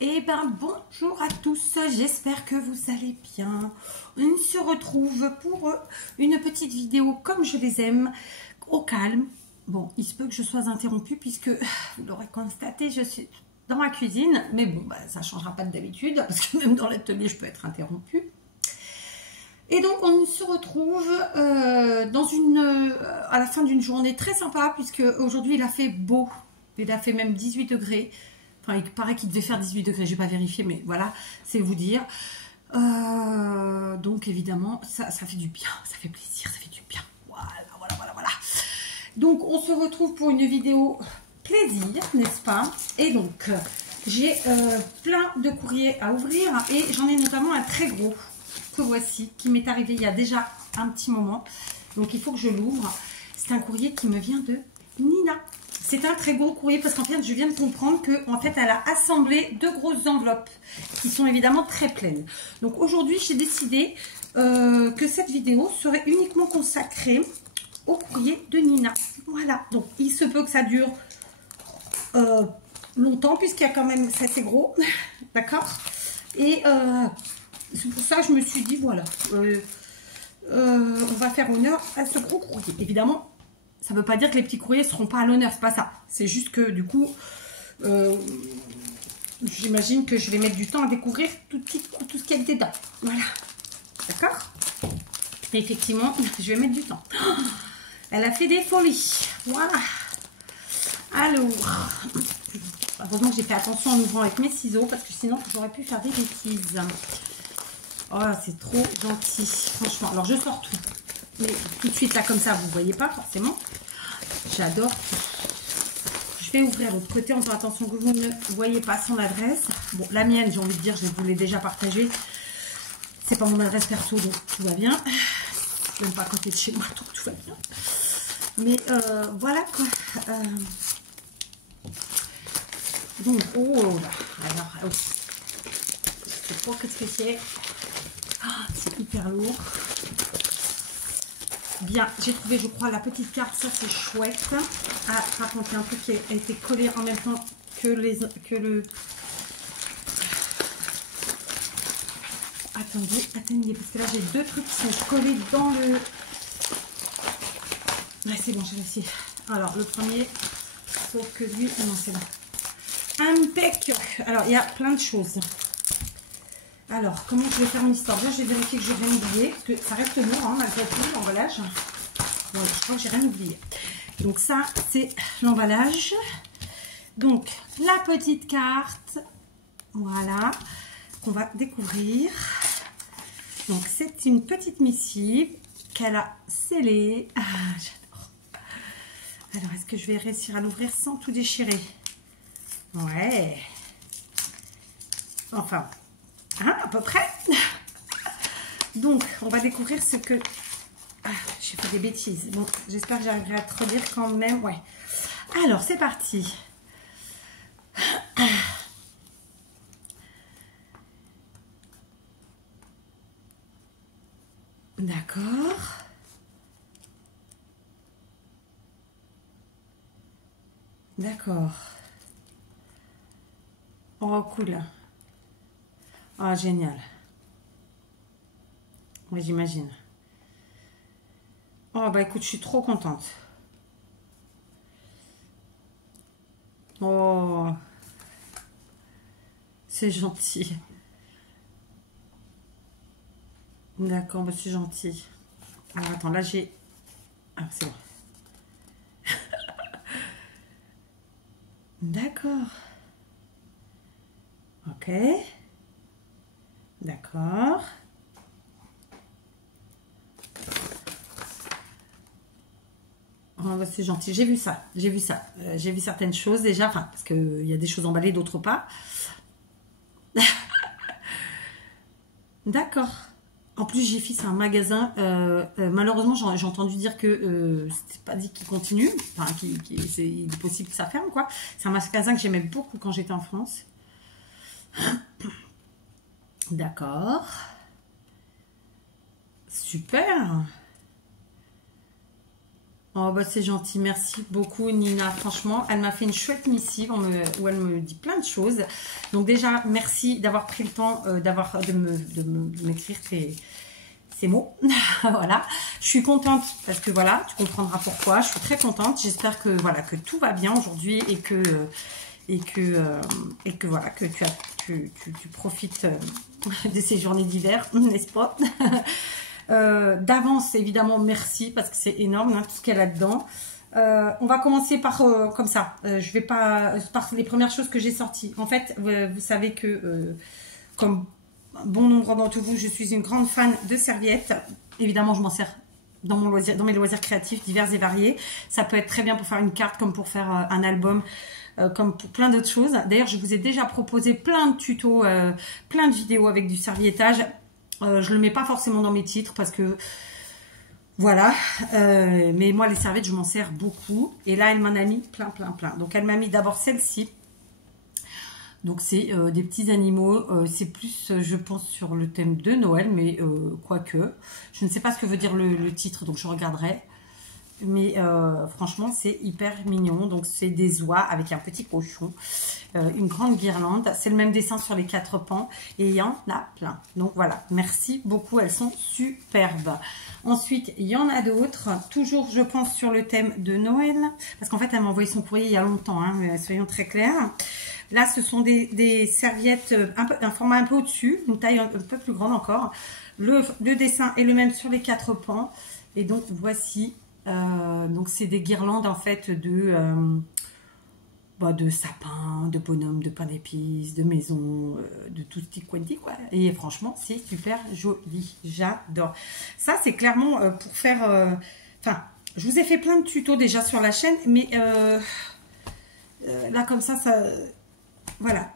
Eh ben bonjour à tous, j'espère que vous allez bien. On se retrouve pour une petite vidéo comme je les aime, au calme. Bon, il se peut que je sois interrompue puisque, vous l'aurez constaté, je suis dans ma cuisine. Mais bon, bah, ça ne changera pas d'habitude parce que même dans l'atelier, je peux être interrompue. Et donc, on se retrouve à la fin d'une journée très sympa puisque aujourd'hui, il a fait beau. Il a fait même 18 degrés. Enfin, il paraît qu'il devait faire 18 degrés, je n'ai pas vérifié, mais voilà, c'est vous dire. Donc, évidemment, ça fait du bien, ça fait plaisir, ça fait du bien. Voilà. Donc, on se retrouve pour une vidéo plaisir, n'est-ce pas? Et donc, j'ai plein de courriers à ouvrir et j'en ai notamment un très gros que voici, qui m'est arrivé il y a déjà un petit moment. Donc, il faut que je l'ouvre. C'est un courrier qui me vient de Nina. C'est un très gros courrier parce qu'en fait, je viens de comprendre qu'en fait, elle a assemblé deux grosses enveloppes qui sont évidemment très pleines. Donc aujourd'hui, j'ai décidé que cette vidéo serait uniquement consacrée au courrier de Nina. Voilà, donc il se peut que ça dure longtemps puisqu'il y a quand même, c'est assez gros, d'accord? Et c'est pour ça que je me suis dit, voilà, on va faire honneur à ce gros courrier. Évidemment, ça ne veut pas dire que les petits courriers ne seront pas à l'honneur, c'est pas ça. C'est juste que du coup, j'imagine que je vais mettre du temps à découvrir tout ce qu'il y a dedans. Voilà. D'accord? Et effectivement, je vais mettre du temps. Oh, elle a fait des folies. Voilà. Alors, heureusement que j'ai fait attention en ouvrant avec mes ciseaux parce que sinon, j'aurais pu faire des bêtises. Oh, c'est trop gentil, franchement. Alors, je sors tout. Mais tout de suite, là, comme ça, vous ne voyez pas forcément. J'adore. Je vais ouvrir l'autre côté en faisant attention que vous ne voyez pas son adresse. Bon, la mienne, j'ai envie de dire, je vous l'ai déjà partagée. C'est pas mon adresse perso, donc tout va bien. Je suis même pas à côté de chez moi, donc tout va bien. Mais voilà quoi. Donc, oh là. Alors, oh. Je sais pas ce que c'est. Ah, c'est hyper lourd. Bien, j'ai trouvé, je crois, la petite carte, ça c'est chouette. Ah, par contre, il y a un truc qui a été collé en même temps que le... Attendez, parce que là j'ai deux trucs qui sont collés dans le... Ouais, c'est bon, j'ai réussi. Alors, le premier, sauf que lui, non, c'est là. Impeccable. Alors, il y a plein de choses. Alors, comment je vais faire une histoire? Déjà, je vais vérifier que je n'ai rien oublié, parce que ça reste lourd, hein, malgré tout, l'emballage. Bon, je crois que j'ai rien oublié. Donc ça, c'est l'emballage. Donc, la petite carte, voilà, qu'on va découvrir. Donc, c'est une petite missive qu'elle a scellée. Ah, j'adore. Alors, est-ce que je vais réussir à l'ouvrir sans tout déchirer? Ouais. Enfin... Hein, à peu près. Donc, on va découvrir ce que... Ah, j'ai fait des bêtises. Bon, j'espère que j'arriverai à te redire quand même. Ouais. Alors, c'est parti. D'accord. D'accord. Oh, cool. Ah, génial. Oui, j'imagine. Oh, bah écoute, je suis trop contente. Oh, c'est gentil. D'accord, bah c'est gentil. Alors, attends, là j'ai... Ah, c'est bon. D'accord. Ok. D'accord. Oh, bah, c'est gentil, j'ai vu ça, j'ai vu ça. J'ai vu certaines choses déjà, enfin, parce qu'il y a des choses emballées, d'autres pas. D'accord. En plus, Jiffy, c'est un magasin. Malheureusement, j'ai entendu dire que c'était pas dit qu'il continue. Enfin, il est possible que ça ferme, quoi. C'est un magasin que j'aimais beaucoup quand j'étais en France. D'accord. Super. Oh, bah c'est gentil. Merci beaucoup, Nina. Franchement, elle m'a fait une chouette missive où elle me dit plein de choses. Donc déjà, merci d'avoir pris le temps de m'écrire ces mots. Voilà. Je suis contente parce que voilà, tu comprendras pourquoi. Je suis très contente. J'espère que voilà, que tout va bien aujourd'hui et que voilà, que tu profites de ces journées d'hiver, n'est-ce pas? D'avance, évidemment, merci parce que c'est énorme hein, tout ce qu'il y a là-dedans. On va commencer par comme ça. Je vais pas par les premières choses que j'ai sorties. En fait, vous savez que comme bon nombre d'entre vous, je suis une grande fan de serviettes. Évidemment, je m'en sers dans mes loisirs créatifs divers et variés. Ça peut être très bien pour faire une carte, comme pour faire un album, comme pour plein d'autres choses. D'ailleurs, je vous ai déjà proposé plein de tutos, plein de vidéos avec du serviettage. Je le mets pas forcément dans mes titres parce que voilà, mais moi les serviettes je m'en sers beaucoup et là elle m'en a mis plein. Donc elle m'a mis d'abord celle-ci, donc c'est des petits animaux, c'est plus je pense sur le thème de Noël, mais quoique je ne sais pas ce que veut dire le titre, donc je regarderai. Mais franchement c'est hyper mignon. Donc c'est des oies avec un petit cochon, une grande guirlande, c'est le même dessin sur les 4 pans et il y en a plein. Donc voilà, merci beaucoup, elles sont superbes. Ensuite il y en a d'autres, toujours je pense sur le thème de Noël, parce qu'en fait elle m'a envoyé son courrier il y a longtemps hein, soyons très clairs. Là ce sont des serviettes un format un peu au-dessus, une taille un peu plus grande encore. Le dessin est le même sur les 4 pans et donc voici. Donc c'est des guirlandes en fait de sapins, de bonhommes, de pain d'épices, de maisons, de tout petit quanti quoi. Et franchement c'est super joli, j'adore. Ça c'est clairement pour faire. Enfin, je vous ai fait plein de tutos déjà sur la chaîne, mais là comme ça voilà.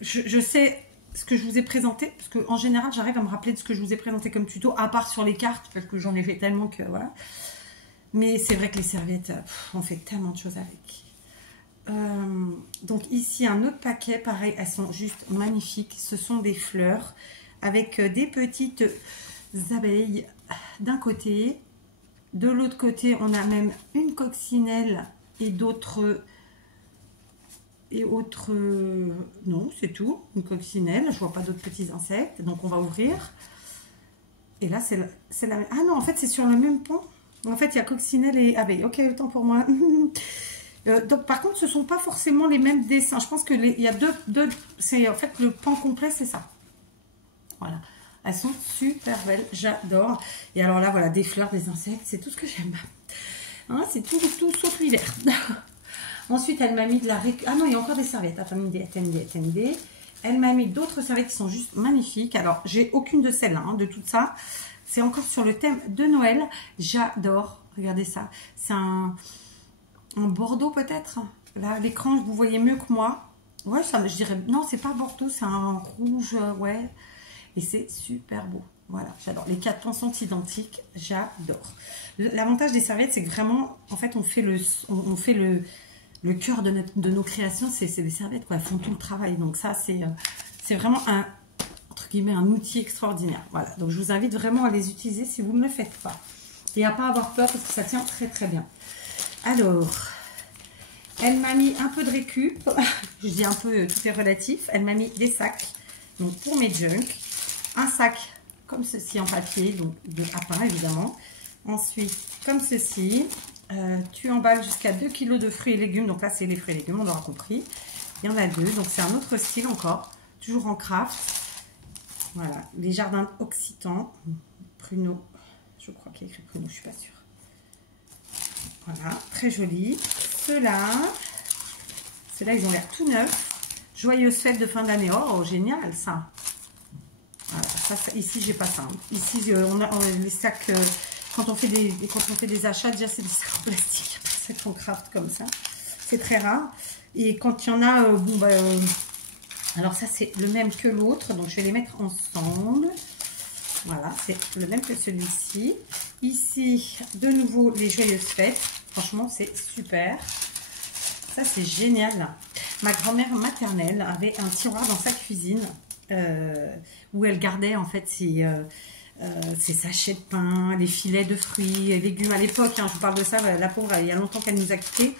Je sais ce que je vous ai présenté, parce que en général j'arrive à me rappeler de ce que je vous ai présenté comme tuto, à part sur les cartes, parce que j'en ai fait tellement que voilà. Mais c'est vrai que les serviettes, on fait tellement de choses avec. Donc ici un autre paquet, pareil, elles sont juste magnifiques. Ce sont des fleurs avec des petites abeilles d'un côté. De l'autre côté, on a même une coccinelle et d'autres... non, c'est tout, une coccinelle, je vois pas d'autres petits insectes, donc on va ouvrir. Et là, c'est la même. Ah non, en fait, c'est sur le même pan. En fait, il y a coccinelle et abeille. Ok, autant pour moi. Donc, par contre, ce ne sont pas forcément les mêmes dessins. Je pense que il y a deux c'est en fait le pan complet, c'est ça. Voilà. Elles sont super belles, j'adore. Et alors là, voilà, des fleurs, des insectes, c'est tout ce que j'aime. Hein, c'est tout sauf l'hiver. Ensuite, elle m'a mis de la ah non, il y a encore des serviettes. Attendez. Elle m'a mis d'autres serviettes qui sont juste magnifiques. Alors, j'ai aucune de celles-là, hein, de tout ça. C'est encore sur le thème de Noël. J'adore. Regardez ça. C'est un bordeaux peut-être. Là, à l'écran, vous voyez mieux que moi. Ouais, ça, je dirais... Non, c'est pas bordeaux, c'est un rouge, ouais. Et c'est super beau. Voilà, j'adore. Les 4 pans sont identiques. J'adore. L'avantage des serviettes, c'est que vraiment, en fait, on fait le cœur de nos créations, c'est des serviettes, quoi. Elles font tout le travail. Donc ça, c'est vraiment entre guillemets, un outil extraordinaire. Voilà. Donc je vous invite vraiment à les utiliser si vous ne le faites pas. Et à pas avoir peur parce que ça tient très très bien. Alors, elle m'a mis un peu de récup. Je dis un peu, tout est relatif. Elle m'a mis des sacs. Donc pour mes junk. Un sac comme ceci en papier, donc de lapin évidemment. Ensuite, comme ceci. Tu emballes jusqu'à 2 kg de fruits et légumes. Donc là, c'est les fruits et légumes, on aura compris. Il y en a 2. Donc c'est un autre style encore. Toujours en craft. Voilà. Les jardins occitans. Pruneau. Je crois qu'il y a écrit pruneau, je suis pas sûre. Voilà. Très joli. Ceux-là, ils ont l'air tout neufs. Joyeuse fête de fin d'année. Oh, génial ça. Voilà. Ça ici, j'ai pas ça. Ici, on a les sacs... Quand on fait des achats, déjà c'est des sacs en plastique, pas des sacs en craft comme ça. C'est très rare. Et quand il y en a, alors ça c'est le même que l'autre, donc je vais les mettre ensemble. Voilà, c'est le même que celui-ci. Ici, de nouveau, les joyeuses fêtes. Franchement, c'est super. Ça, c'est génial. Ma grand-mère maternelle avait un tiroir dans sa cuisine où elle gardait en fait ses... ses sachets de pain, les filets de fruits et légumes à l'époque. Hein, je vous parle de ça, la pauvre, il y a longtemps qu'elle nous a quittés.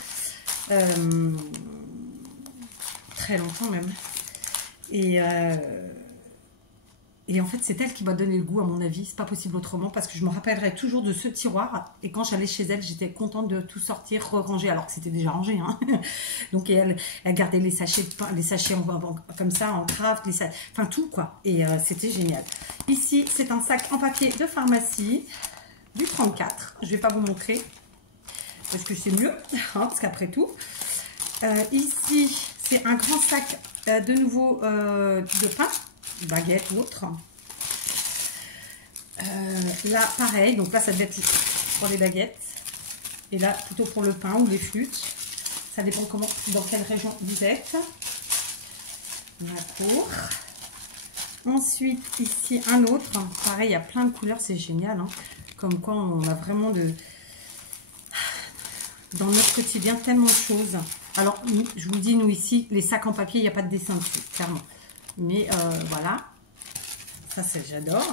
Très longtemps même. Et en fait, c'est elle qui m'a donné le goût, à mon avis. C'est pas possible autrement, parce que je me rappellerai toujours de ce tiroir. Et quand j'allais chez elle, j'étais contente de tout sortir, ranger, alors que c'était déjà rangé. Hein. Donc, elle gardait les sachets de pain, les sachets comme ça, en craft, enfin tout, quoi. Et c'était génial. Ici, c'est un sac en papier de pharmacie, du 34. Je vais pas vous montrer, parce que c'est mieux, hein, parce qu'après tout. Ici, c'est un grand sac, de nouveau, de pain. Baguette ou autre. Là, pareil. Donc là, ça devait être pour les baguettes. Et là, plutôt pour le pain ou les flûtes. Ça dépend dans quelle région vous êtes. D'accord. Ensuite, ici, un autre. Pareil, il y a plein de couleurs. C'est génial. Hein. Comme quoi, on a vraiment dans notre quotidien tellement de choses. Alors, je vous dis, nous ici, les sacs en papier, il n'y a pas de dessin dessus, clairement. Mais voilà, ça j'adore.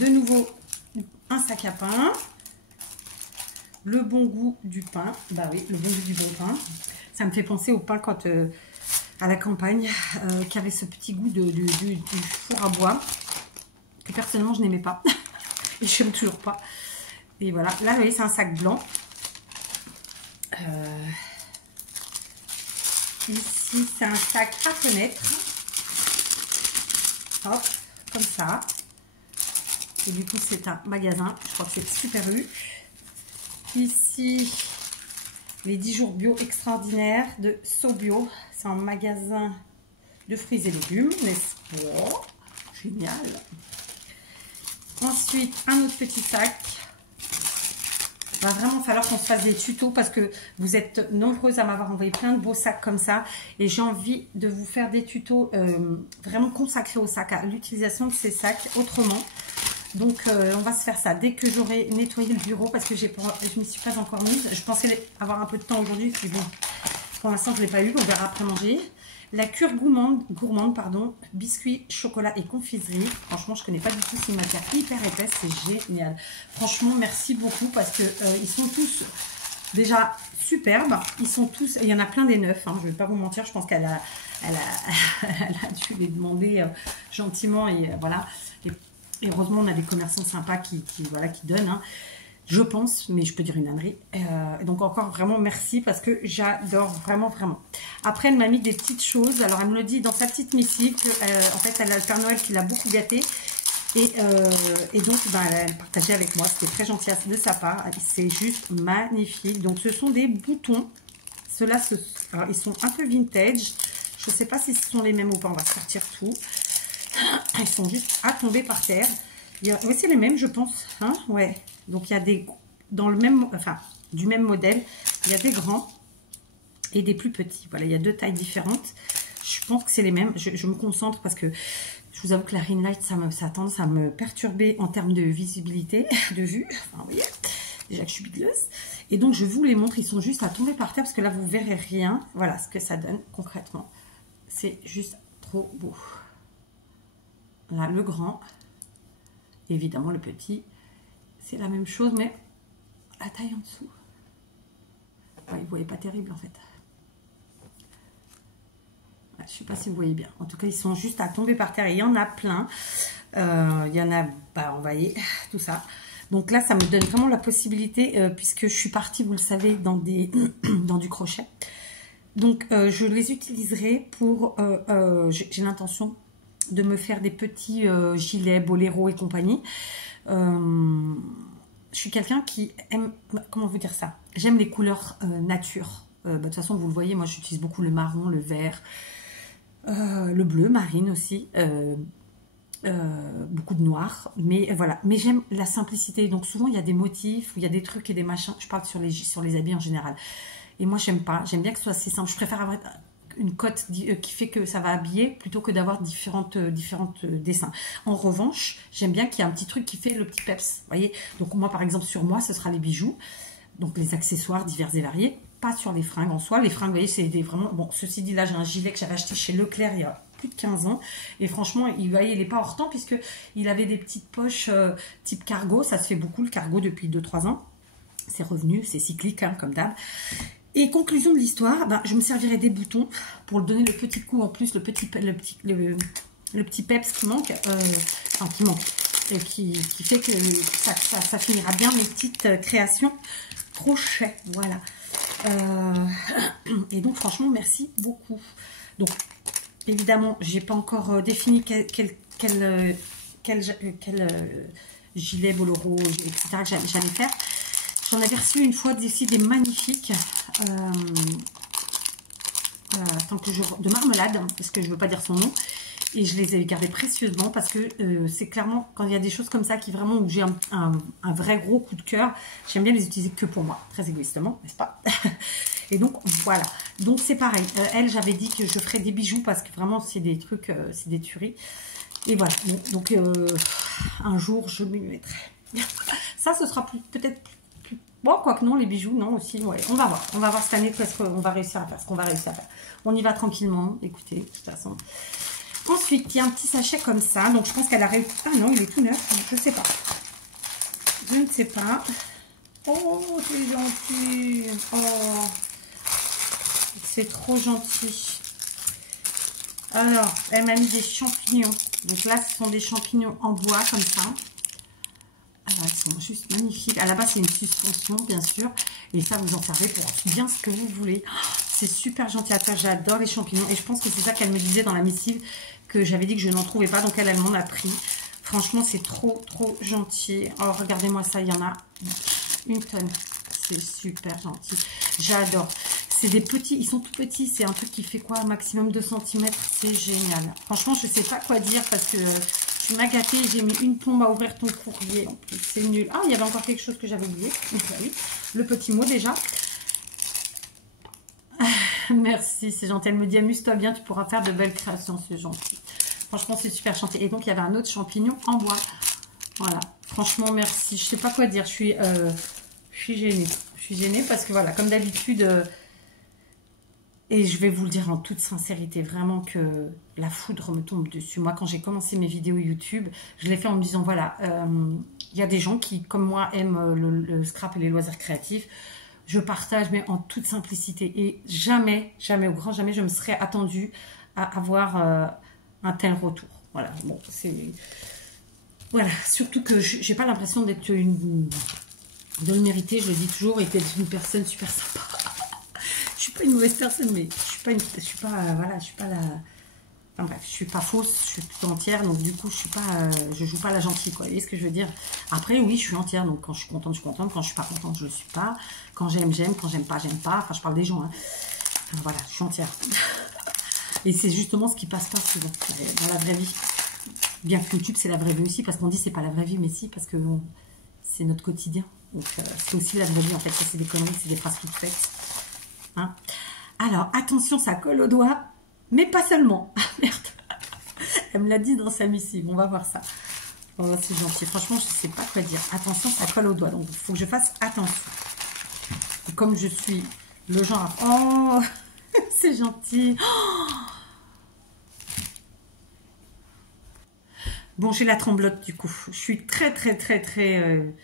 De nouveau, un sac à pain. Le bon goût du pain. Bah oui, le bon goût du bon pain. Ça me fait penser au pain quand à la campagne, qui avait ce petit goût du four à bois. Que personnellement, je n'aimais pas. Et je n'aime toujours pas. Et voilà, là, vous voyez, c'est un sac blanc. Ici, c'est un sac à fenêtre. Hop, comme ça. Et du coup, c'est un magasin. Je crois que c'est Super U. Ici, les 10 jours bio extraordinaires de SoBio. C'est un magasin de fruits et légumes, n'est-ce pas? Génial. Ensuite, un autre petit sac. Il va vraiment falloir qu'on se fasse des tutos parce que vous êtes nombreuses à m'avoir envoyé plein de beaux sacs comme ça. Et j'ai envie de vous faire des tutos vraiment consacrés aux sacs, à l'utilisation de ces sacs autrement. Donc, on va se faire ça dès que j'aurai nettoyé le bureau parce que je ne m'y suis pas encore mise. Je pensais avoir un peu de temps aujourd'hui, puis bon, pour l'instant, je ne l'ai pas eu. On verra après manger. La cure gourmande, pardon, biscuits, chocolat et confiserie. Franchement, je ne connais pas du tout, c'est une matière hyper épaisse, c'est génial. Franchement, merci beaucoup parce que ils sont tous déjà superbes. Ils sont tous, il y en a plein des neufs, hein, je ne vais pas vous mentir, je pense qu'elle a dû les demander gentiment et voilà. Et heureusement, on a des commerçants sympas qui donnent. Hein. Je pense, mais je peux dire une ânerie. Donc encore vraiment merci parce que j'adore vraiment, vraiment. Après, elle m'a mis des petites choses. Alors, elle me le dit dans sa petite missive que, en fait, elle a le Père Noël qui l'a beaucoup gâtée. Et donc, bah, elle partageait avec moi. C'était très gentil de sa part. C'est juste magnifique. Donc, ce sont des boutons. Ceux-là, alors, ils sont un peu vintage. Je ne sais pas si ce sont les mêmes ou pas. On va sortir tout. Ils sont juste à tomber par terre. Oui, c'est les mêmes, je pense. Hein, ouais. Donc, il y a des, dans le même, enfin, du même modèle, il y a des grands et des plus petits. Voilà, il y a deux tailles différentes. Je pense que c'est les mêmes. Je me concentre parce que je vous avoue que la ring light, ça a tendance à me perturber en termes de visibilité, de vue. Enfin, vous voyez, déjà que je suis bigleuse. Et donc, je vous les montre. Ils sont juste à tomber par terre parce que là, vous ne verrez rien. Voilà ce que ça donne concrètement. C'est juste trop beau. Là, le grand. Évidemment, le petit. C'est la même chose, mais la taille en dessous. Ouais, vous ne voyez pas terrible, en fait. Je ne sais pas si vous voyez bien. En tout cas, ils sont juste à tomber par terre. Et il y en a plein. Il y en a, bah, on voyait tout ça. Donc là, ça me donne vraiment la possibilité, puisque je suis partie, vous le savez, dans du crochet. Donc, je les utiliserai pour... j'ai l'intention de me faire des petits gilets, boléros et compagnie. Je suis quelqu'un qui aime... Comment vous dire ça? J'aime les couleurs nature. De toute façon, vous le voyez, moi, j'utilise beaucoup le marron, le vert, le bleu, marine aussi. Beaucoup de noir. Mais voilà. Mais j'aime la simplicité. Donc, souvent, il y a des motifs, il y a des trucs et des machins. Je parle sur les habits en général. Et moi, j'aime pas. J'aime bien que ce soit assez simple. Je préfère avoir une cote qui fait que ça va habiller plutôt que d'avoir différentes dessins. En revanche, j'aime bien qu'il y ait un petit truc qui fait le petit peps. Vous voyez? Donc moi, par exemple, sur moi, ce sera les bijoux. Donc les accessoires divers et variés. pas sur les fringues en soi. Les fringues, vous voyez, c'est vraiment... Bon, ceci dit, là, j'ai un gilet que j'avais acheté chez Leclerc il y a plus de 15 ans. Et franchement, il n'est pas hors temps puisque il avait des petites poches type cargo. Ça se fait beaucoup, le cargo, depuis 2-3 ans. C'est revenu, c'est cyclique, hein, comme d'hab. Et conclusion de l'histoire, ben, je me servirai des boutons pour donner le petit coup en plus, le petit peps qui manque. Enfin, qui manque. Et qui fait que ça finira bien mes petites créations crochet. Voilà. Et donc, franchement, merci beaucoup. Donc, évidemment, j'ai pas encore défini quel gilet, bolero, etc. que j'allais faire. J'en avais reçu une fois aussi des magnifiques de marmelade, parce que je ne veux pas dire son nom. Et je les ai gardés précieusement parce que c'est clairement, quand il y a des choses comme ça qui vraiment, où j'ai un vrai gros coup de cœur, j'aime bien les utiliser que pour moi, très égoïstement, n'est-ce pas? Et donc, voilà. Donc, c'est pareil. Elle, j'avais dit que je ferais des bijoux parce que vraiment, c'est des trucs, c'est des tueries. Et voilà. Donc, un jour, je m'y mettrai. Ça, ce sera peut-être plus... Bon, quoique non, les bijoux, non, aussi, ouais. On va voir. On va voir cette année parce qu'on va réussir à faire ce qu'on va réussir à faire. On y va tranquillement. Écoutez, de toute façon... Ensuite, il y a un petit sachet comme ça. Donc, je pense qu'elle a réussi. Ah non, il est tout neuf. Donc, je ne sais pas. Je ne sais pas. Oh, c'est gentil. Oh, c'est trop gentil. Alors, elle m'a mis des champignons. Donc là, ce sont des champignons en bois comme ça. Alors, ils sont juste magnifiques. À la base, c'est une suspension, bien sûr. Et ça, vous en servez pour bien ce que vous voulez. C'est super gentil à toi. J'adore les champignons. Et je pense que c'est ça qu'elle me disait dans la missive, que j'avais dit que je n'en trouvais pas. Donc, elle m'en a pris. Franchement, c'est trop, trop gentil. Oh, regardez-moi ça. Il y en a une tonne. C'est super gentil. J'adore. C'est des petits. Ils sont tout petits. C'est un truc qui fait quoi? Maximum 2 cm. C'est génial. Franchement, je ne sais pas quoi dire parce que... Tu m'as gâté, j'ai mis une plombe à ouvrir ton courrier. En plus, c'est nul. Ah, il y avait encore quelque chose que j'avais oublié. Oui, le petit mot déjà. Merci, c'est gentil. Elle me dit, amuse-toi bien, tu pourras faire de belles créations. C'est gentil. Franchement, c'est super gentil. Et donc, il y avait un autre champignon en bois. Voilà. Franchement, merci. Je ne sais pas quoi dire. Je suis gênée. Je suis gênée parce que voilà, comme d'habitude... Et je vais vous le dire en toute sincérité, vraiment que la foudre me tombe dessus. Moi, quand j'ai commencé mes vidéos YouTube, je l'ai fait en me disant, voilà, il y a des gens qui, comme moi, aiment le scrap et les loisirs créatifs. Je partage, mais en toute simplicité. Et jamais, jamais, au grand jamais, je me serais attendue à avoir un tel retour. Voilà, bon, c'est... Voilà, surtout que j'ai pas l'impression d'être de le mériter, je le dis toujours, et d'être une personne super sympa. Je suis pas une mauvaise personne, mais je suis pas la... Enfin bref, je suis pas fausse, je suis plutôt entière, donc du coup, je joue pas la gentille, quoi. Vous voyez ce que je veux dire? Après, oui, je suis entière, donc quand je suis contente, je suis contente. Quand je suis pas contente, je le suis pas. Quand j'aime, j'aime. Quand j'aime pas, j'aime pas. Enfin, je parle des gens, hein. Enfin, voilà, je suis entière. Et c'est justement ce qui passe pas souvent dans la vraie vie. Bien que YouTube, c'est la vraie vie aussi, parce qu'on dit c'est pas la vraie vie, mais si, parce que c'est notre quotidien. Donc, c'est aussi la vraie vie, en fait. Ça, c'est des conneries, c'est des phrases toutes faites. Hein. Alors, attention, ça colle au doigt, mais pas seulement. Ah, merde. Elle me l'a dit dans sa missive. On va voir ça. Oh, c'est gentil. Franchement, je ne sais pas quoi dire. Attention, ça colle au doigt. Donc, il faut que je fasse attention. Et comme je suis le genre... Oh, c'est gentil. Oh. Bon, j'ai la tremblote, du coup. Je suis très, très, très, très...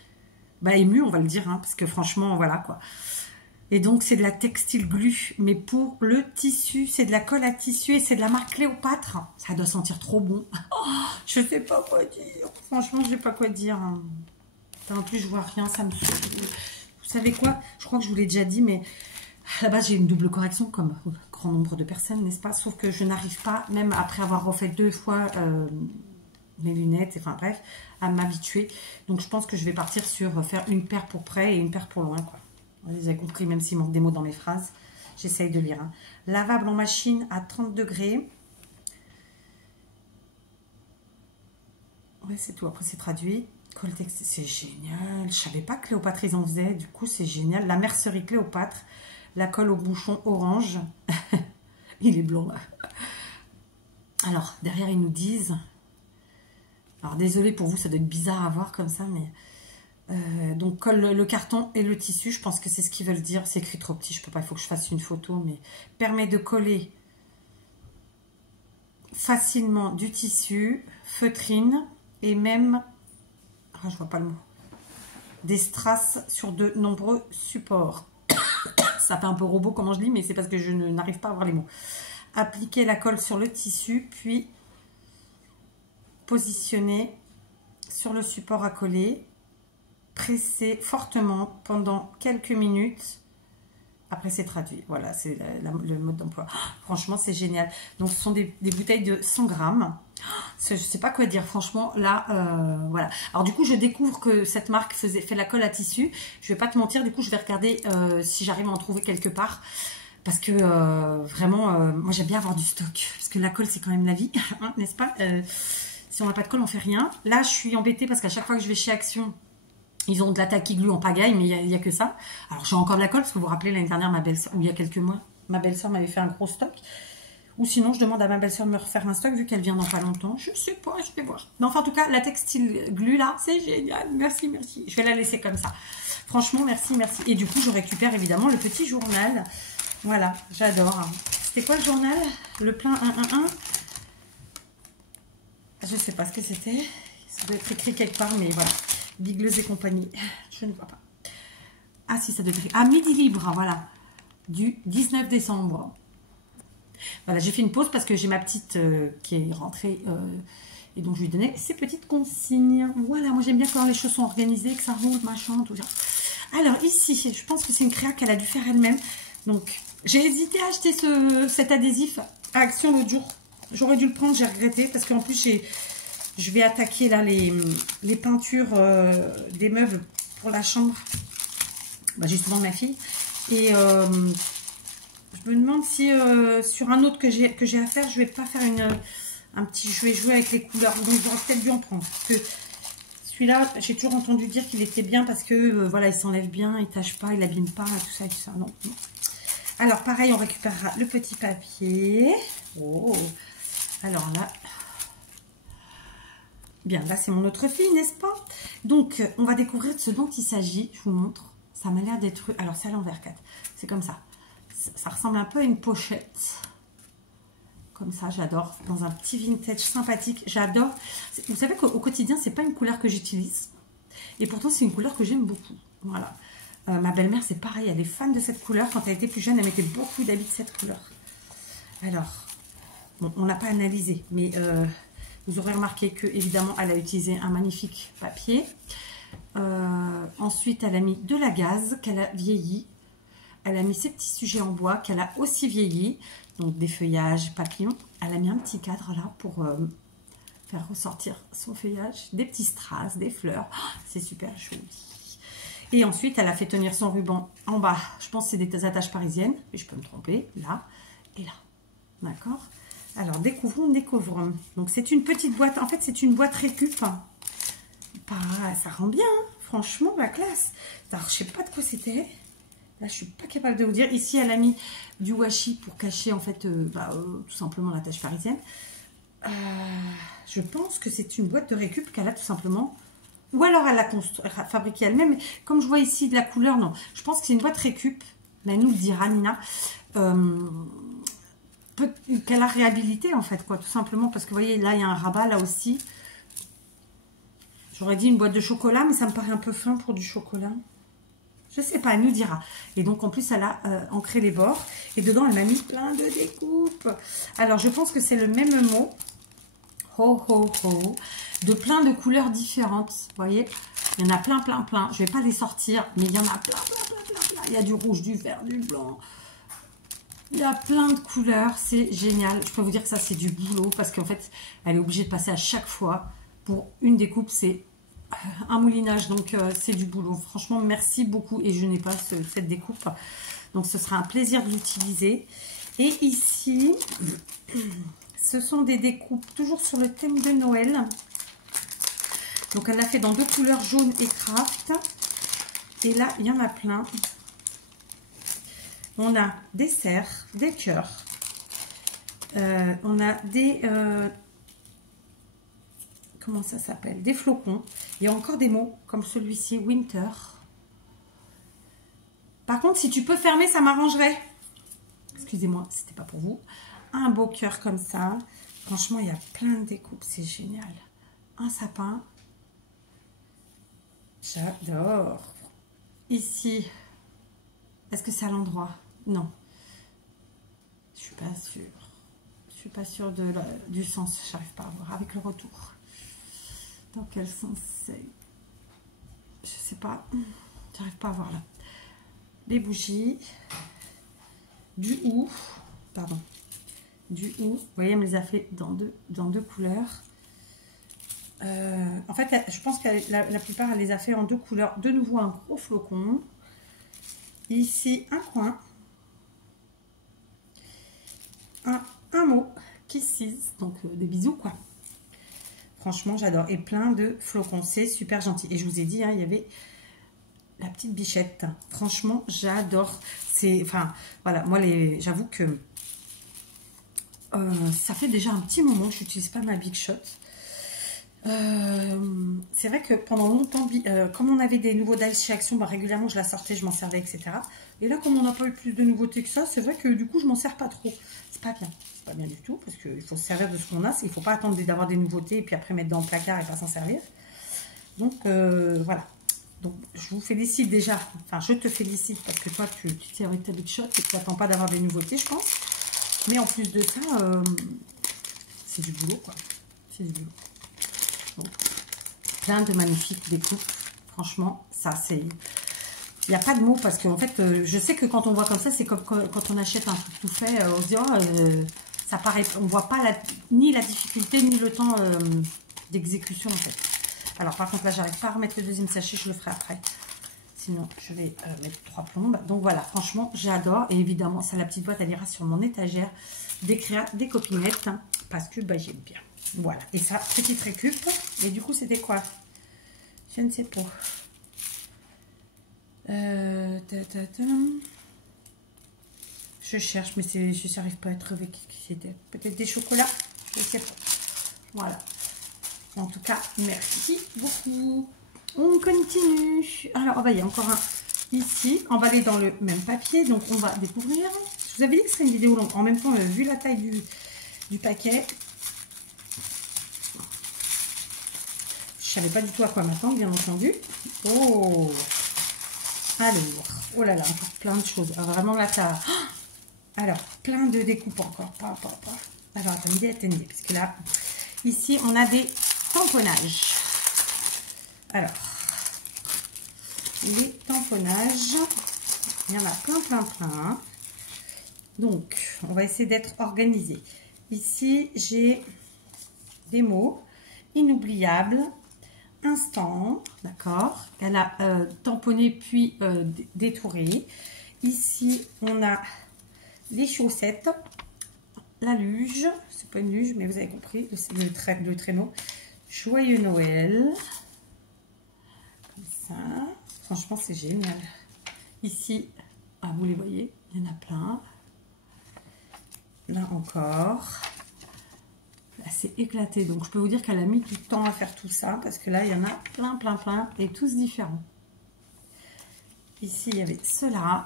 émue, on va le dire. Hein, parce que franchement, voilà, quoi. Et donc, c'est de la textile glu, mais pour le tissu, c'est de la colle à tissu et c'est de la marque Cléopâtre. Ça doit sentir trop bon. Oh, je sais pas quoi dire. Franchement, je sais pas quoi dire. En plus, je vois rien, ça me saoule. Vous savez quoi? Je crois que je vous l'ai déjà dit, mais à la base, j'ai une double correction comme grand nombre de personnes, n'est-ce pas? Sauf que je n'arrive pas, même après avoir refait 2 fois mes lunettes, enfin bref, à m'habituer. Donc, je pense que je vais partir sur faire une paire pour près et une paire pour loin, quoi. Vous avez compris, même s'il manque des mots dans mes phrases. J'essaye de lire. Hein. Lavable en machine à 30 degrés. Ouais, c'est tout. Après, c'est traduit. Colle textile, c'est génial. Je savais pas que Cléopâtre, ils en faisaient. Du coup, c'est génial. La mercerie Cléopâtre. La colle au bouchon orange. Il est blanc, là. Alors, derrière, ils nous disent... Alors, désolé pour vous, ça doit être bizarre à voir comme ça, mais... Donc colle le carton et le tissu, je pense que c'est ce qu'ils veulent dire. C'est écrit trop petit, je peux pas, il faut que je fasse une photo, mais permet de coller facilement du tissu, feutrine et même, ah, je vois pas le mot, des strass sur de nombreux supports. Ça fait un peu robot comment je dis, mais c'est parce que je n'arrive pas à voir les mots. Appliquer la colle sur le tissu, puis positionner sur le support à coller. Presser fortement pendant quelques minutes. Après, c'est traduit. Voilà, c'est le mode d'emploi. Oh, franchement, c'est génial. Donc, ce sont des bouteilles de 100 grammes. Je ne sais pas quoi dire. Franchement, là, voilà. Alors, du coup, je découvre que cette marque fait la colle à tissu. Je ne vais pas te mentir. Du coup, je vais regarder si j'arrive à en trouver quelque part. Parce que, vraiment, moi, j'aime bien avoir du stock. Parce que la colle, c'est quand même la vie. Hein, n'est-ce pas si on n'a pas de colle, on ne fait rien. Là, je suis embêtée parce qu'à chaque fois que je vais chez Action, ils ont de la tacky glue en pagaille, mais il n'y a que ça. Alors, j'ai encore de la colle, parce que vous vous rappelez, l'année dernière, ma belle-sœur, ou il y a quelques mois, ma belle-sœur m'avait fait un gros stock. Ou sinon, je demande à ma belle-sœur de me refaire un stock, vu qu'elle vient dans pas longtemps. Je sais pas, je vais voir. Mais enfin, en tout cas, la textile glue, là, c'est génial. Merci, merci. Je vais la laisser comme ça. Franchement, merci, merci. Et du coup, je récupère évidemment le petit journal. Voilà, j'adore. C'était quoi le journal? Le plein 111. Je sais pas ce que c'était. Ça doit être écrit quelque part, mais voilà. Bigleuse et compagnie. Je ne vois pas. Ah si, ça doit être... Ah, Midi Libre, voilà. Du 19 décembre. Voilà, j'ai fait une pause parce que j'ai ma petite qui est rentrée et donc je lui donnais ses petites consignes. Voilà, moi j'aime bien quand les choses sont organisées, que ça roule, machin, tout ça. Alors ici, je pense que c'est une créa qu'elle a dû faire elle-même. Donc, j'ai hésité à acheter cet adhésif à Action l'autre jour. J'aurais dû le prendre, j'ai regretté parce qu'en plus je vais attaquer là les peintures des meubles pour la chambre, bah, justement de ma fille. Et je me demande si sur un autre que j'ai à faire, je vais pas faire je vais jouer avec les couleurs. Donc j'aurais peut-être dû en prendre. Parce que celui-là, j'ai toujours entendu dire qu'il était bien parce que voilà, il s'enlève bien, il tâche pas, il abîme pas, tout ça et tout ça. Non, non. Alors pareil, on récupérera le petit papier. Oh, alors là. Bien, là, c'est mon autre fille, n'est-ce pas? Donc, on va découvrir de ce dont il s'agit. Je vous montre. Ça m'a l'air d'être... Alors, c'est à l'envers, 4. C'est comme ça. Ça ressemble un peu à une pochette. Comme ça, j'adore. Dans un petit vintage sympathique. J'adore. Vous savez qu'au quotidien, c'est pas une couleur que j'utilise. Et pourtant, c'est une couleur que j'aime beaucoup. Voilà. Ma belle-mère, c'est pareil. Elle est fan de cette couleur. Quand elle était plus jeune, elle mettait beaucoup d'habits de cette couleur. Alors, bon, on n'a pas analysé, mais... vous aurez remarqué que évidemment elle a utilisé un magnifique papier. Ensuite, elle a mis de la gaze qu'elle a vieilli. Elle a mis ses petits sujets en bois qu'elle a aussi vieilli. Donc des feuillages, papillons. Elle a mis un petit cadre là pour faire ressortir son feuillage. Des petits strass, des fleurs. Oh, c'est super joli. Et ensuite, elle a fait tenir son ruban en bas. Je pense que c'est des attaches parisiennes. Mais je peux me tromper. Là et là. D'accord ? Alors, découvrons. Donc, c'est une petite boîte. En fait, c'est une boîte récup. Bah, ça rend bien, hein. Franchement, la classe. Alors, je sais pas de quoi c'était. Là, je suis pas capable de vous dire. Ici, elle a mis du washi pour cacher, en fait, tout simplement la tache parisienne. Je pense que c'est une boîte de récup qu'elle a tout simplement. Ou alors, elle l'a fabriquée elle-même. Mais comme je vois ici de la couleur, non. Je pense que c'est une boîte récup. Mais nous le dira Nina. Qu'elle a réhabilité en fait, quoi, tout simplement, parce que vous voyez, là il y a un rabat, là aussi. J'aurais dit une boîte de chocolat, mais ça me paraît un peu fin pour du chocolat. Je sais pas, elle nous dira. Et donc en plus, elle a ancré les bords. Et dedans, elle m'a mis plein de découpes. Alors, je pense que c'est le même mot. Ho, ho, ho. De plein de couleurs différentes. Vous voyez, il y en a plein, plein, plein. Je vais pas les sortir, mais il y en a plein, plein, plein, plein, plein. Il y a du rouge, du vert, du blanc. Il y a plein de couleurs, c'est génial. Je peux vous dire que ça, c'est du boulot parce qu'en fait, elle est obligée de passer à chaque fois. Pour une découpe, c'est un moulinage, donc c'est du boulot. Franchement, merci beaucoup et je n'ai pas cette découpe. Donc, ce sera un plaisir de l'utiliser. Et ici, ce sont des découpes toujours sur le thème de Noël. Donc, elle l'a fait dans deux couleurs, jaune et craft. Et là, il y en a plein. On a des cerfs, des cœurs, on a des comment ça s'appelle, des flocons. Il y a encore des mots comme celui-ci, winter. Par contre, si tu peux fermer, ça m'arrangerait. Excusez-moi, c'était pas pour vous. Un beau cœur comme ça. Franchement, il y a plein de découpes, c'est génial. Un sapin. J'adore. Ici, est-ce que c'est à l'endroit? Non. Je suis pas sûre. Je suis pas sûre du sens. J'arrive pas à voir avec le retour. Dans quel sens c'est? Je sais pas. J'arrive pas à voir là. Les bougies. Du hou. Pardon. Du hou. Vous voyez, elle me les a fait dans deux couleurs. En fait, je pense que la plupart, elle les a fait en deux couleurs. De nouveau, un gros flocon. Ici, un coin. Un mot. Kisses. Donc, des bisous, quoi. Franchement, j'adore. Et plein de flocons. C'est super gentil. Et je vous ai dit, hein, il y avait la petite bichette. Franchement, j'adore. C'est, enfin, voilà. Moi, j'avoue que ça fait déjà un petit moment que je n'utilise pas ma Big Shot. C'est vrai que pendant longtemps, comme on avait des nouveaux dies chez Action, bah, régulièrement je la sortais, je m'en servais, etc. Et là, comme on n'a pas eu plus de nouveautés que ça, c'est vrai que du coup, je m'en sers pas trop. C'est pas bien. C'est pas bien du tout, parce qu'il faut se servir de ce qu'on a. Il ne faut pas attendre d'avoir des nouveautés et puis après mettre dans le placard et pas s'en servir. Donc, voilà. Donc, je vous félicite déjà. Enfin, je te félicite parce que toi, tu tiens avec ta Big Shot et tu n'attends pas d'avoir des nouveautés, je pense. Mais en plus de ça, c'est du boulot, quoi. C'est du boulot. Donc, plein de magnifiques découpes. Franchement, ça, c'est... Il n'y a pas de mots parce qu'en fait, je sais que quand on voit comme ça, c'est comme quand on achète un truc tout fait, on se dit, oh, ça paraît... On ne voit pas ni la difficulté, ni le temps d'exécution, en fait. Alors, par contre, là, j'arrive pas à remettre le deuxième sachet, je le ferai après. Sinon, je vais mettre 3 plombes. Donc, voilà, franchement, j'adore. Et évidemment, ça, la petite boîte, elle ira sur mon étagère d'écrire des copinettes hein, parce que bah, j'aime bien. Voilà. Et ça, petite récup. Et du coup, c'était quoi? Je ne sais pas. Je cherche, mais je n'arrive pas à trouver qui c'était. Peut-être des chocolats? Je ne sais pas. Voilà. En tout cas, merci beaucoup. On continue. Alors, il y a encore un ici. Emballé dans le même papier. Donc, on va découvrir. Je vous avais dit que ce serait une vidéo longue. En même temps, vu la taille du paquet, je savais pas du tout à quoi m'attendre, bien entendu. Oh! Alors, oh là là, encore plein de choses. Alors, vraiment, là, ça... Alors, plein de découpes encore. Alors, attendez, parce que là, ici, on a des tamponnages. Alors, les tamponnages, il y en a plein. Donc, on va essayer d'être organisé. Ici, j'ai des mots inoubliables, instant, d'accord. Elle a tamponné puis détouré. Ici, on a les chaussettes, la luge, c'est pas une luge, mais vous avez compris, le traîneau. Joyeux Noël. Comme ça. Franchement, c'est génial. Ici, ah, vous les voyez, il y en a plein. Là encore. Là, c'est éclaté. Donc, je peux vous dire qu'elle a mis du temps à faire tout ça. Parce que là, il y en a plein. Et tous différents. Ici, il y avait cela.